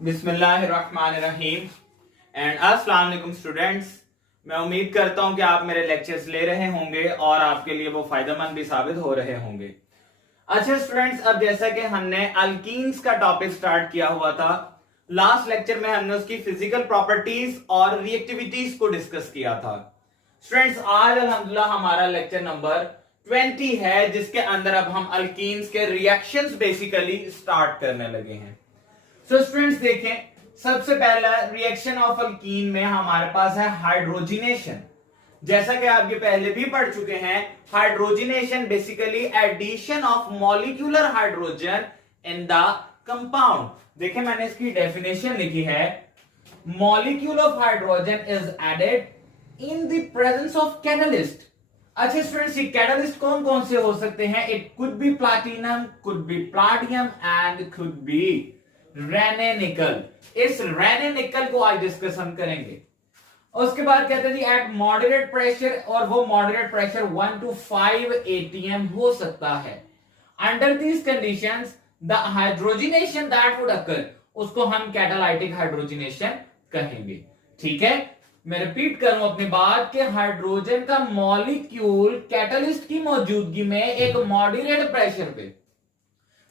बिस्मिल्लाहिर्रहमानिर्रहीम एंड अस्सलाम वालेकुम स्टूडेंट्स। मैं उम्मीद करता हूं कि आप मेरे लेक्चर्स ले रहे होंगे और आपके लिए वो फायदेमंद भी साबित हो रहे होंगे। अच्छा स्टूडेंट्स, अब जैसा कि हमने अल्कीन्स का टॉपिक स्टार्ट किया हुआ था, लास्ट लेक्चर में हमने उसकी फिजिकल प्रॉपर्टीज और रिएक्टिविटीज को डिस्कस किया था। स्टूडेंट्स, आज अल्हम्दुलिल्लाह हमारा लेक्चर नंबर 20 है, जिसके अंदर अब हम अल्कीन्स के रिएक्शंस बेसिकली स्टार्ट करने लगे हैं। सो स्टूडेंट्स देखें, सबसे पहला रिएक्शन ऑफ अल्कीन में हमारे पास है हाइड्रोजिनेशन। जैसा कि आप ये पहले भी पढ़ चुके हैं, hydrogenation basically addition of molecular hydrogen in the compound. देखिए मैंने इसकी डेफिनेशन लिखी है, molecule of hydrogen is added in the presence of catalyst. अच्छा स्टूडेंट्स, ये कैटलिस्ट कौन कौन से हो सकते हैं? It could be platinum, could be platinum and could be Raney nickel. इस रेने निकल को आज डिस्कस हम करेंगे। उसके बाद कहते हैं जी एट मॉडरेट प्रेशर, और वो मॉडरेट प्रेशर 1 to 5 atm हो सकता है। Under these conditions the hydrogenation that would अकर, उसको हम कैटालाइटिक हाइड्रोजिनेशन कहेंगे। ठीक है, मैं रिपीट करूं अपनी बात कि हाइड्रोजन का मॉलिक्यूल कैटलिस्ट की मौजूदगी में एक मॉडरेट प्रेशर पे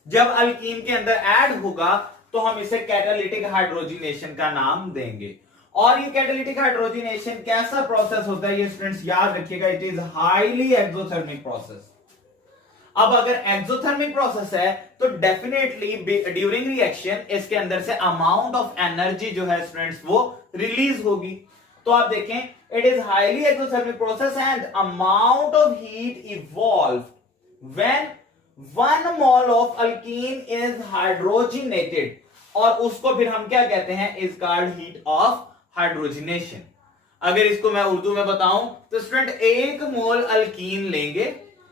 जब अल्कीन के अंदर ऐड होगा तो हम इसे कैटालिटिक हाइड्रोजिनेशन का नाम देंगे। और ये कैटालिटिक हाइड्रोजिनेशन कैसा प्रोसेस होता है, ये स्टूडेंट्स याद रखिएगा, it is highly exothermic process. अब अगर एक्सोथर्मिक प्रोसेस है तो डेफिनेटली ड्यूरिंग रिएक्शन इसके अंदर से अमाउंट ऑफ एनर्जी जो है स्टूडेंट्स वो रिलीज होगी। तो आप देखें, it is highly exothermic process and amount of heat evolve when 1 mole of alkene is hydrogenated, और उसको फिर हम क्या कहते हैं, is called heat of hydrogenation. अगर इसको मैं उर्दू में बताऊं तो स्टूडेंट 1 मोल अल्कीन लेंगे,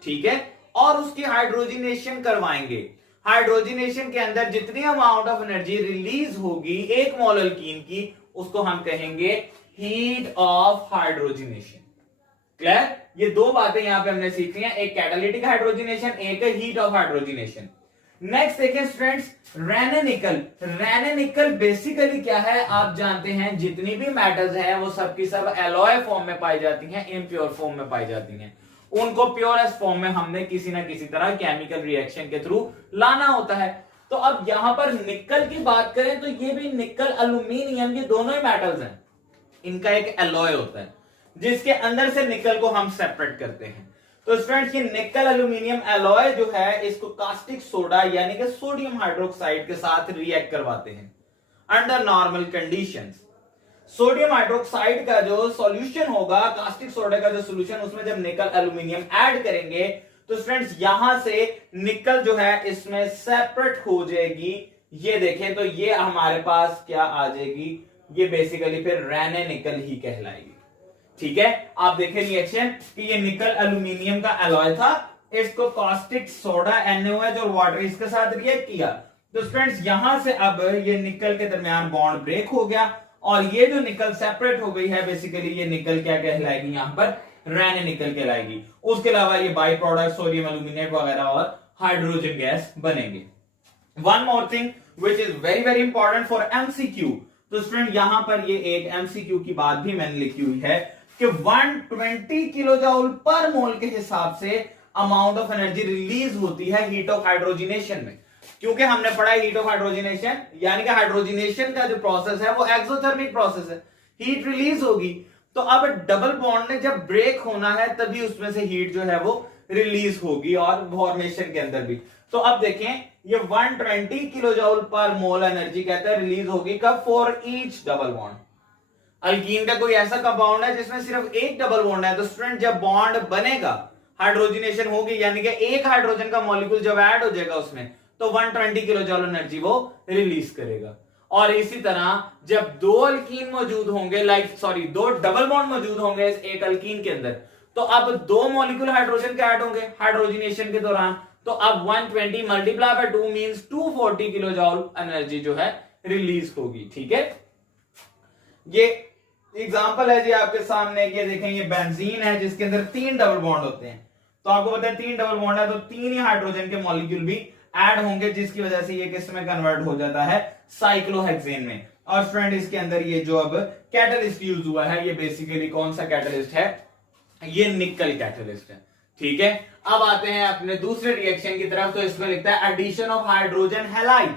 ठीक है, और उसकी हाइड्रोजिनेशन करवाएंगे। हाइड्रोजिनेशन के अंदर जितनी अमाउंट ऑफ एनर्जी रिलीज होगी 1 मोल अल्कीन की, उसको हम कहेंगे हीट ऑफ हाइड्रोजिनेशन। क्लियर? ये दो बातें यहां पे हमने सीख ली हैं, एक कैटालिटिक हाइड्रोजिनेशन, एक हीट ऑफ हाइड्रोजिनेशन। नेक्स्ट देखें स्टूडेंट्स, रेने निकल। रेने निकल बेसिकली क्या है, आप जानते हैं जितनी भी मेटल्स हैं वो सब की सब एलॉय फॉर्म में पाई जाती हैं, इम्प्योर फॉर्म में पाई जाती हैं। उनको प्योरेस्ट फॉर्म में हमने किसी ना किसी तरह केमिकल रिएक्शन के थ्रू लाना होता है। तो अब यहां पर निकल की बात करें तो ये भी निकल एल्यूमिनियम, ये दोनों ही मेटल्स हैं, इनका एक एलॉय होता है जिसके अंदर से निकल को हम सेपरेट करते हैं। तो स्टूडेंट्स, ये निकल एल्यूमिनियम एलॉय जो है इसको कास्टिक सोडा यानी कि सोडियम हाइड्रोक्साइड के साथ रिएक्ट करवाते हैं under normal conditions. Sodium hydroxide का जो सॉल्यूशन होगा, कास्टिक सोडा का जो सॉल्यूशन, उसमें जब निकल एल्यूमिनियम ऐड करेंगे तो स्टूडेंट्स यहां से निकल जो है इसमें सेपरेट हो जाएगी। ये देखें तो ये हमारे पास क्या आ जाएगी, ये बेसिकली फिर रेने निकल ही कहलाएगी। ठीक है, आप देखें रिएक्शन कि ये निकल एल्यूमिनियम का एलॉय था, इसको कास्टिक सोडा NaOH और वाटर इसके साथ रिएक्ट किया, तो स्टूडेंट्स यहां से अब ये निकल के दरमियान बॉन्ड ब्रेक हो गया और ये जो निकल सेपरेट हो गई है, बेसिकली ये निकल क्या कहलाएगी, यहां पर रेने निकल कहलाएगी। उसके अलावा ये बाई प्रोडक्ट सोडियम एल्यूमिनेट वगैरह और हाइड्रोजन गैस बनेंगे। One more thing which is very very important for MCQ, तो स्टूडेंट यहां पर ये एक MCQ की बात भी मैंने लिखी हुई है कि 120 किलो जूल पर मोल के हिसाब से अमाउंट ऑफ एनर्जी रिलीज होती है हीट ऑफ हाइड्रोजिनेशन में। क्योंकि हमने पढ़ा है हीट ऑफ हाइड्रोजिनेशन यानी कि हाइड्रोजिनेशन का जो प्रोसेस है वो एक्सोथर्मिक प्रोसेस है, हीट रिलीज होगी। तो अब डबल बॉन्ड ने जब ब्रेक होना है तभी उसमें से हीट जो है वो रिलीज होगी और फॉर्मेशन के अंदर भी। तो अब देखें, ये 120 किलो जूल पर मोल एनर्जी कहते हैं रिलीज होगी कब, for each double bond. Alkyne का कोई ऐसा कंपाउंड है जिसमें सिर्फ एक डबल बॉन्ड है, तो स्टूडेंट जब बॉन्ड बनेगा हाइड्रोजिनेशन होगी यानी कि एक हाइड्रोजन का मॉलिक्यूल जब ऐड हो जाएगा उसमें, तो 120 किलो जूल एनर्जी वो रिलीज करेगा। और इसी तरह जब दो अल्कीन मौजूद होंगे, दो डबल बॉन्ड मौजूद होंगे एक अल्कीन के अंदर, तो अब 2 मॉलिक्यूल हाइड्रोजन के ऐड होंगे हाइड्रोजिनेशन के दौरान, तो अब 120 multiply by 2 means 240 kilo joule energy जो है रिलीज होगी। ठीक है, ये एग्जांपल है जी आपके सामने, ये देखें, ये बेंजीन है जिसके अंदर 3 डबल बॉन्ड होते हैं। तो आपको पता है 3 डबल बॉन्ड है तो 3 ही हाइड्रोजन के मॉलिक्यूल भी ऐड होंगे, जिसकी वजह से ये किस में कन्वर्ट हो जाता है, साइक्लोहेक्सेन में। और स्टूडेंट इसके अंदर ये जो अब कैटलिस्ट यूज हुआ है, ये बेसिकली कौन सा कैटलिस्ट है, ये निकल कैटलिस्ट है। ठीक है, अब आते हैं अपने दूसरे रिएक्शन की तरफ। तो इसमें लिखता है addition of hydrogen halide.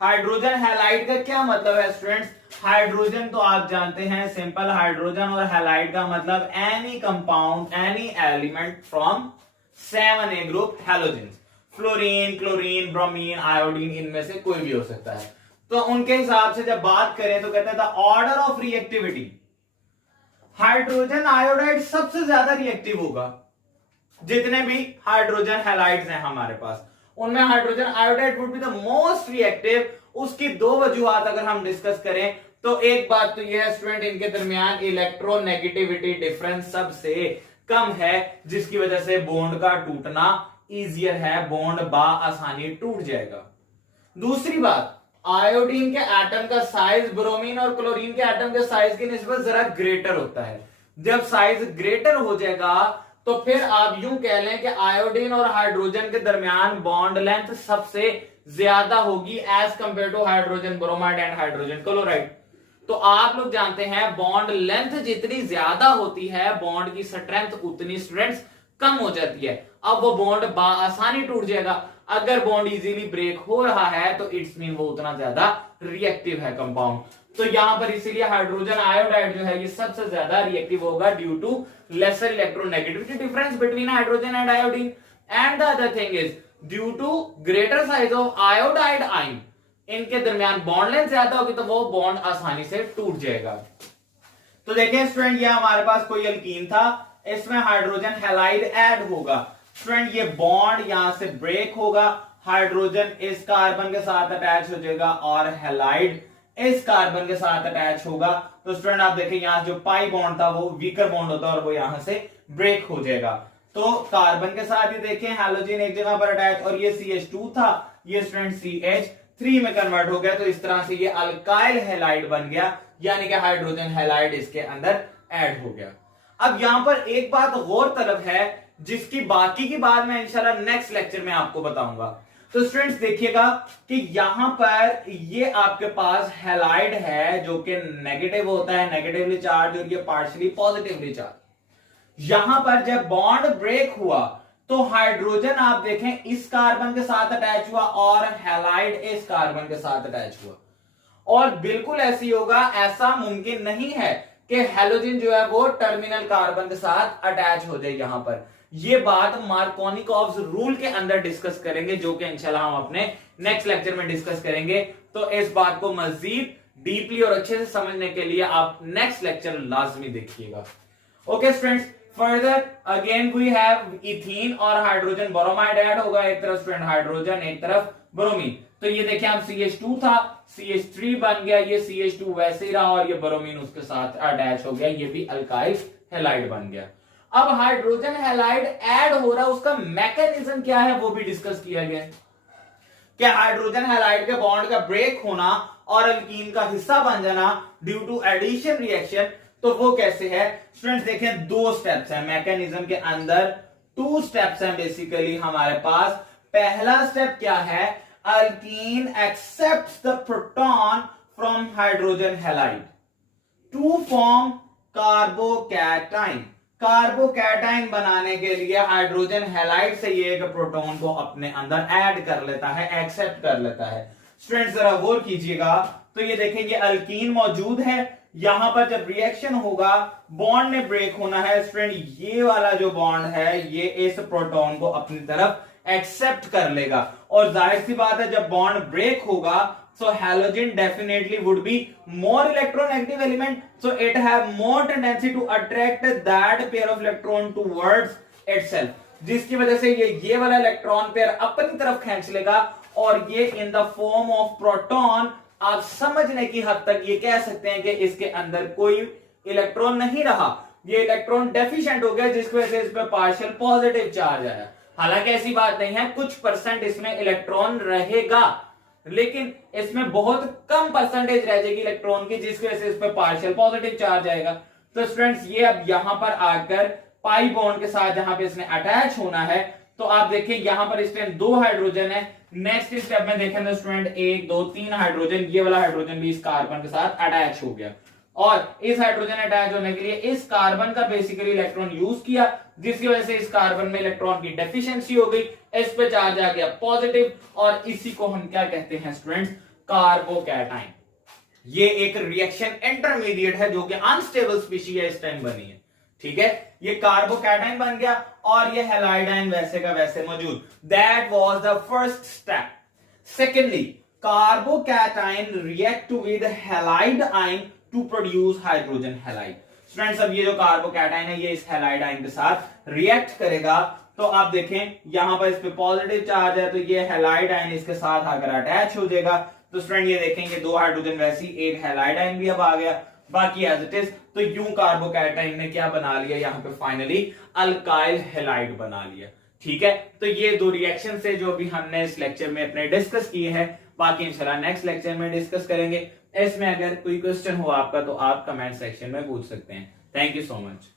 Hydrogen halide का क्या मतलब है स्टूडेंट्स? हाइड्रोजन तो आप जानते हैं सिंपल हाइड्रोजन, और हैलाइड का मतलब any compound, any element from 7A group halogens. Fluorine, chlorine, bromine, iodine, इनमें से कोई भी हो सकता है। तो उनके हिसाब से जब बात करें तो कहते हैं the order of reactivity, hydrogen iodide सबसे ज्यादा रिएक्टिव होगा। जितने भी हाइड्रोजन हैलाइड्स हैं हमारे पास, उनमें hydrogen iodide would be the most reactive. उसकी दो वजूहात अगर हम डिस्कस करें तो एक बात तो यह है स्टूडेंट, इनके दरमियान इलेक्ट्रोनेगेटिविटी डिफरेंस सबसे कम है, जिसकी वजह से बॉन्ड का टूटना इजियर है, बॉन्ड आसानी टूट जाएगा। दूसरी बात, आयोडीन के एटम का साइज ब्रोमीन और क्लोरीन के एटम के साइज की निस्बत जरा ग्रेटर होता है। जब साइज ग्रेटर हो जाएगा तो फिर आप यूं कह लें कि आयोडीन और हाइड्रोजन के दरमियान बॉन्ड लेंथ सबसे ज्यादा होगी as compare to hydrogen bromide and hydrogen chloride. तो आप लोग जानते हैं बॉन्ड लेंथ जितनी ज्यादा होती है, बॉन्ड की स्ट्रेंथ उतनी स्टूडेंट्स कम हो जाती है। अब वो बॉन्ड आसानी टूट जाएगा। अगर बॉन्ड इजीली ब्रेक हो रहा है तो इट्स मीन वो उतना ज्यादा रिएक्टिव है कंपाउंड। तो यहां पर इसीलिए हाइड्रोजन आयोडाइड जो है ये सबसे ज्यादा रिएक्टिव होगा due to lesser electronegativity difference between hydrogen and iodine. And the other thing is due to greater size of iodide ion, इनके दरमियान बॉन्ड लेंथ ज्यादा होगी तो वो बॉन्ड आसानी से टूट जाएगा। तो देखें स्टूडेंट, ये हमारे पास कोई अल्कीन था, इसमें हाइड्रोजन हैलाइड ऐड होगा। स्टूडेंट ये बॉन्ड यहां से ब्रेक होगा, हाइड्रोजन इस कार्बन के साथ अटैच हो जाएगा और हैलाइड इस कार्बन के साथ अटैच होगा। तो स्टूडेंट आप देखें यहां जो पाई बॉन्ड था वो वीकर बॉन्ड होता है और वो यहां से ब्रेक हो जाएगा। तो कार्बन के साथ ही देखें हैलोजन एक जगह पर अटैच, और ये CH2 था, ये स्टूडेंट CH3 में कन्वर्ट हो गया। तो इस तरह से ये अल्काइल हैलाइड बन गया, यानी कि हाइड्रोजन हैलाइड इसके अंदर ऐड हो गया। अब यहां पर एक बात गौर तलब है, जिसकी बाकी की बात मैं इंशाल्लाह नेक्स्ट लेक्चर में आपको बताऊंगा। तो स्टूडेंट्स देखिएगा कि यहां पर ये आपके पास हैलाइड है जो कि नेगेटिव होता है, नेगेटिवली चार्ज, और ये पार्शियली पॉजिटिवली चार्ज। यहां पर जब बॉन्ड ब्रेक हुआ तो हाइड्रोजन आप देखें इस कार्बन के साथ अटैच हुआ और हैलाइड इस कार्बन के साथ अटैच हुआ। और बिल्कुल ऐसी होगा, ऐसा मुमकिन नहीं है कि हैलोजन जो है वो टर्मिनल कार्बन के साथ अटैच हो जाए। यहां पर ये बात मार्कोनिकॉव्स रूल के अंदर डिस्कस करेंगे, जो कि इंशाल्लाह हम अपने नेक्स्ट लेक्चर में डिस्कस करेंगे। तो इस बात को मजीद डीपली और अच्छे से समझने के लिए आप नेक्स्ट लेक्चर लाजमी देखिएगा। Okay students, further again we have ethene और हाइड्रोजन ब्रोमाइड ऐड होगा, एक तरफ स्टूडेंट हाइड्रोजन एक तरफ ब्रोमीन। तो ये देखिए हम CH2 था, CH3 बन गया, ये CH2 वैसे ही रहा और ये ब्रोमीन उसके साथ अटैच हो गया, ये भी अल्काइल हैलाइड बन गया। अब हाइड्रोजन हैलाइड ऐड हो रहा है, उसका मैकेनिज्म क्या है वो भी डिस्कस किया गया। क्या हाइड्रोजन हैलाइड के बॉन्ड का ब्रेक होना और अल्कीन का हिस्सा बन जाना ड्यू टू एडिशन रिएक्शन, तो वो कैसे है स्टूडेंट्स? देखें दो स्टेप्स हैं मैकेनिज्म के अंदर, 2 स्टेप्स हैं बेसिकली हमारे पास। पहला स्टेप क्या है? Alkene accepts the proton from hydrogen halide to form carbocation. Carbocation बनाने के लिए हाइड्रोजन हैलाइड से ये एक प्रोटॉन को अपने अंदर ऐड कर लेता है, एक्सेप्ट कर लेता है। स्टूडेंट्स जरा गौर कीजिएगा, तो ये देखेंगे अल्कीन मौजूद है, यहां पर जब रिएक्शन होगा बॉन्ड ने ब्रेक होना है। स्टूडेंट ये वाला जो बॉन्ड है ये इस प्रोटॉन को अपनी तरफ एक्सेप्ट कर लेगा, और जाहिर सी बात है जब बॉन्ड ब्रेक होगा so halogen definitely would be more electronegative element, so it have more tendency to attract that pair of electron towards itself, जिसकी वजह से ये वाला इलेक्ट्रॉन पेयर अपनी तरफ खींच लेगा, और ये in the form of proton. आप समझने की हद तक ये कह सकते हैं कि इसके अंदर कोई इलेक्ट्रॉन नहीं रहा, ये इलेक्ट्रॉन डेफिशिएंट हो गया, जिसकी वजह से इस पर पार्शियल पॉजिटिव चार्ज आया। हालांकि ऐसी बात नहीं है, कुछ परसेंट इसमें इलेक्ट्रॉन रहेगा, लेकिन इसमें बहुत कम परसेंटेज रह जाएगी इलेक्ट्रॉन की, जिसकी वजह से इस पर पार्शियल पॉजिटिव चार्ज आएगा। तो स्टूडेंट्स ये अब यहां पर आकर पाई बॉन्ड के साथ जहां पे इसने अटैच होना है, तो आप देखिए यहां पर इस टाइम 2 हाइड्रोजन है। नेक्स्ट स्टेप में देखेंगे स्टूडेंट 1 2 3 हाइड्रोजन, ये वाला हाइड्रोजन भी इस कार्बन के साथ अटैच हो गया और इस हाइड्रोजन अटैच होने के लिए इस कार्बन का बेसिकली इलेक्ट्रॉन यूज किया, जिसकी वजह से इस कार्बन में इलेक्ट्रॉन की डेफिशिएंसी हो गई, इस पे चार्ज आ गया पॉजिटिव और इसी को हम क्या कहते हैं स्टूडेंट्स, कार्बोकैटायन। ये एक रिएक्शन इंटरमीडिएट है जो कि अनस्टेबल स्पीशीज इस टाइम बनी है, ठीक है। ये कार्बोकैटायन बन गया और ये हैलाइड आयन वैसे का वैसे मौजूद। That was the first step. Secondly, carbocation react with halide ion to produce hydrogen halide. Students अब ये जो कार्बोकैटायन है ये इस हैलाइड आयन के साथ रिएक्ट करेगा, तो आप देखें यहां पर इस पे पॉजिटिव चार्ज है तो ये हैलाइड आयन इसके साथ आकर अटैच हो जाएगा। तो स्टूडेंट ये देखेंगे 2 हाइड्रोजन वैसी, एक हैलाइड आयन भी अब आ गया, बाकी एज इट इज। तो यूं कार्बोकैटायन ने क्या बना लिया यहां पे फाइनली, अल्काइल हैलाइड बना लिया, ठीक है। तो ये 2 रिएक्शन से जो भी हमने इस लेक्चर में अपने डिस्कस किए हैं, बाकी इंशाल्लाह नेक्स्ट लेक्चर में डिस्कस करेंगे। इसमें अगर कोई क्वेश्चन हो आपका तो आप कमेंट सेक्शन में पूछ सकते हैं। Thank you so much.